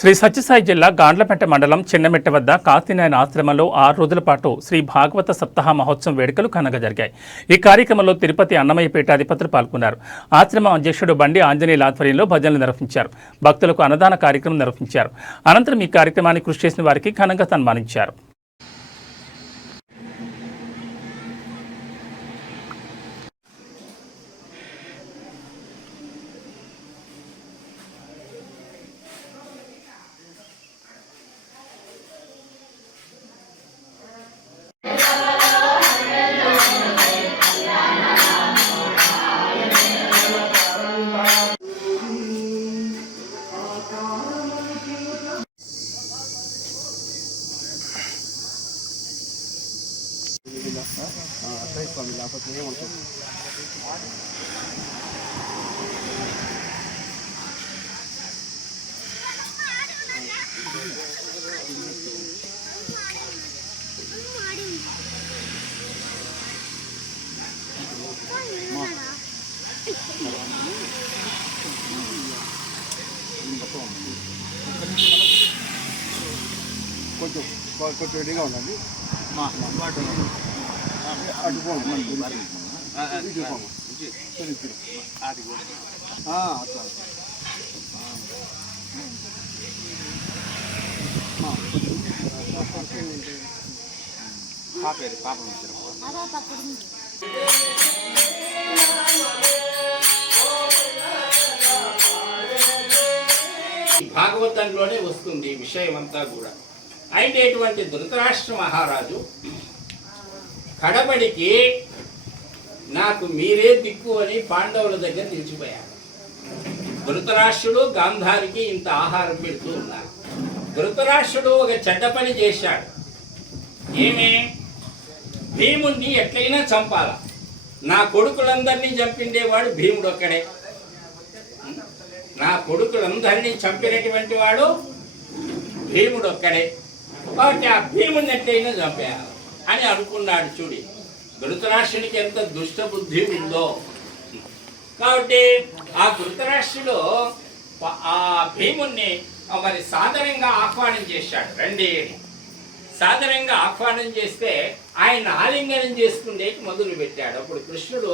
శ్రీ సత్యసాయి జిల్లా గాండ్లపేట మండలం చిన్నమెట్ట వద్ద కాశీనాయన ఆశ్రమంలో 6 రోజుల పాటు శ్రీ భాగవత సప్తాహ మహోత్సవం వేడుకలు ఘనంగా జరిగాయి. ఈ కార్యక్రమంలో తిరుపతి అన్నమయ్య పీఠాధిపతులు పాల్గొన్నారు. ఆశ్రమం అధ్యక్షుడు బండి ఆంజనేయుల ఆధ్వర్యంలో భజనలు నిర్వహించారు. భక్తులకు అన్నదాన కార్యక్రమం నిర్వహించారు. అనంతరం ఈ కార్యక్రమాన్ని కృషి చేసిన వారికి ఘనంగా సన్మానించారు. కొంచెం రెడీగా ఉండండి. అట్లా భాగవతంలోనే వస్తుంది ఈ విషయం అంతా కూడా. అయితే ఇటువంటి ధృతరాష్ట్ర మహారాజు కడబడికి నాకు మీరే దిక్కు అని పాండవుల దగ్గర నిలిచిపోయాడు. ధృతరాష్ట్రుడు గాంధారికి ఇంత ఆహారం పెడుతూ ఉన్నారు. ధృతరాష్ట్రుడు ఒక చెడ్డ పని చేశాడు. ఏమే, భీముణ్ణి ఎట్లయినా చంపాల. నా కొడుకులందరినీ చంపిండేవాడు భీముడు ఒక్కడే. నా కొడుకులందరినీ చంపినటువంటి వాడు భీముడు ఒక్కడే. కాబట్టి ఆ భీముడిని ఎట్లయినా చంపేయాలి అని అనుకున్నాడు. చూడి, ధృతరాష్ట్రునికి ఎంత దుష్ట బుద్ధి ఉందో. కాబట్టి ఆ ధృతరాష్ట్రుడు ఆ భీముణ్ణి మరి సాదరంగా ఆహ్వానం చేశాడు. రండి అని సాదరంగా ఆహ్వానం చేస్తే ఆయన ఆలింగనం చేసుకునేకి మొదలు పెట్టాడు. అప్పుడు కృష్ణుడు